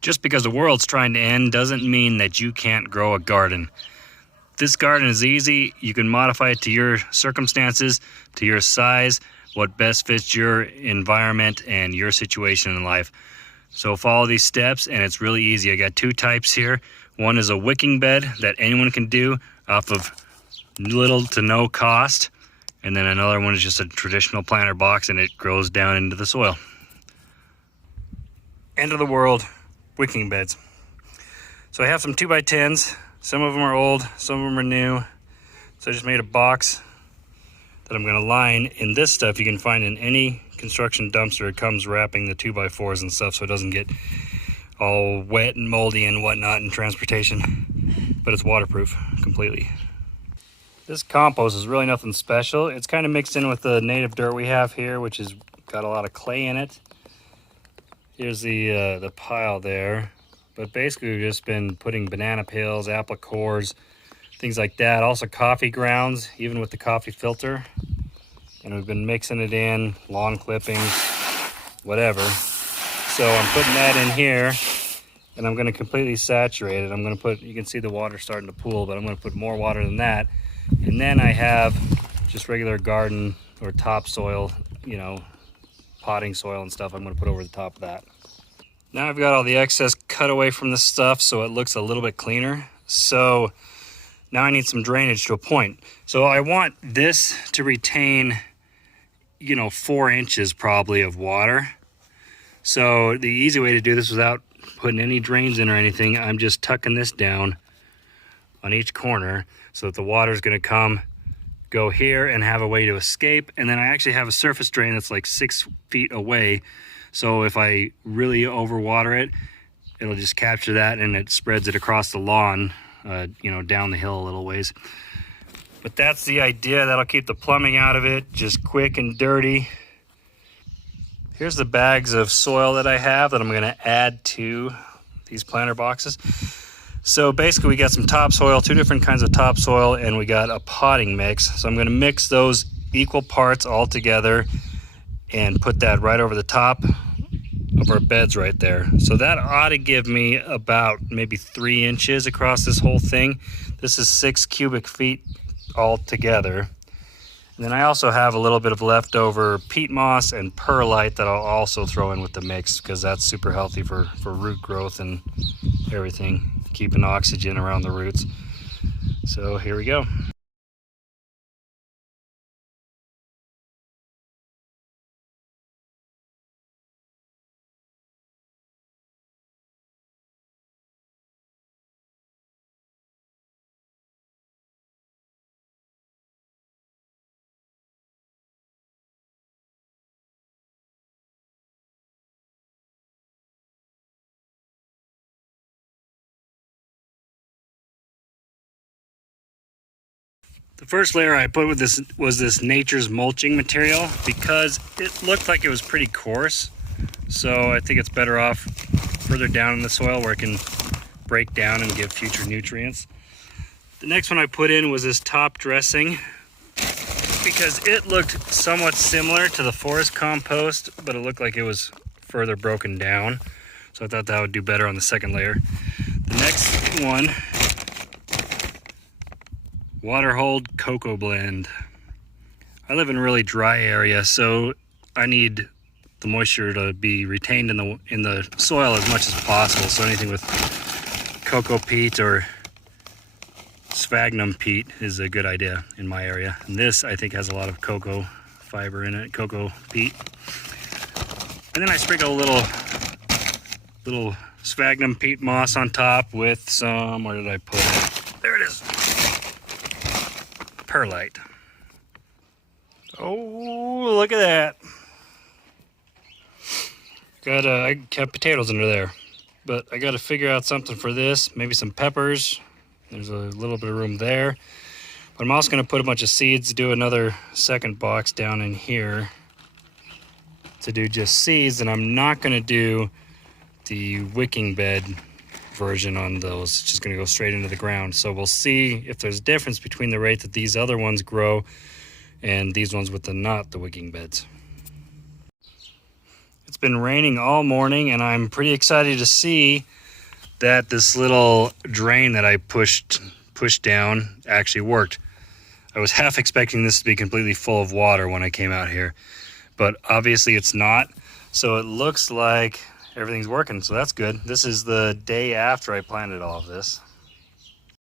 Just because the world's trying to end doesn't mean that you can't grow a garden. This garden is easy. You can modify it to your circumstances, to your size, what best fits your environment and your situation in life. So follow these steps and it's really easy. I got two types here. One is a wicking bed that anyone can do off of little to no cost. And then another one is just a traditional planter box and it grows down into the soil. End of the world wicking beds. So I have some 2x10s. Some of them are old, some of them are new. So I just made a box that I'm gonna line in this stuff you can find in any construction dumpster. It comes wrapping the 2x4s and stuff so it doesn't get all wet and moldy and whatnot in transportation. But it's waterproof completely. This compost is really nothing special. It's kind of mixed in with the native dirt we have here, which has got a lot of clay in it. Here's the pile there. But basically we've just been putting banana peels, apple cores, things like that. Also coffee grounds, even with the coffee filter. And we've been mixing it in, lawn clippings, whatever. So I'm putting that in here and I'm gonna completely saturate it. I'm gonna put, you can see the water starting to pool, but I'm gonna put more water than that. And then I have just regular garden or topsoil, you know, potting soil and stuff I'm gonna put over the top of that. Now I've got all the excess cut away from the stuff so it looks a little bit cleaner. So now I need some drainage to a point. So I want this to retain, you know, 4 inches probably of water. So the easy way to do this without putting any drains in or anything, I'm just tucking this down on each corner so that the water is going to come, go here and have a way to escape. And then I actually have a surface drain that's like 6 feet away. So if I really overwater it, it'll just capture that and it spreads it across the lawn, you know, down the hill a little ways. But that's the idea. That'll keep the plumbing out of it, just quick and dirty. Here's the bags of soil that I have that I'm going to add to these planter boxes. So basically we got some topsoil, 2 different kinds of topsoil, and we got a potting mix. So I'm going to mix those equal parts all together and put that right over the top of our beds right there. So that ought to give me about maybe 3 inches across this whole thing. This is 6 cubic feet all together. And then I also have a little bit of leftover peat moss and perlite that I'll also throw in with the mix because that's super healthy for root growth and everything, keeping oxygen around the roots. So here we go. The first layer I put with this was this nature's mulching material because it looked like it was pretty coarse. So I think it's better off further down in the soil where it can break down and give future nutrients. The next one I put in was this top dressing because it looked somewhat similar to the forest compost, but it looked like it was further broken down. So I thought that would do better on the second layer. The next one, water hold cocoa blend. I live in a really dry area, so I need the moisture to be retained in the soil as much as possible. So anything with cocoa peat or sphagnum peat is a good idea in my area. And this I think has a lot of cocoa fiber in it, cocoa peat. And then I sprinkle a little sphagnum peat moss on top with some, where did I put it? There it is. Perlite. Oh, look at that. I kept potatoes under there, but I got to figure out something for this. Maybe some peppers. There's a little bit of room there. But I'm also going to put a bunch of seeds, do another second box down in here to do just seeds, and I'm not going to do the wicking bed version on those. It's just going to go straight into the ground. So we'll see if there's a difference between the rate that these other ones grow and these ones with not the wicking beds. It's been raining all morning, and I'm pretty excited to see that this little drain that I pushed down actually worked. I was half expecting this to be completely full of water when I came out here, but obviously it's not. So it looks like everything's working, so that's good. This is the day after I planted all of this.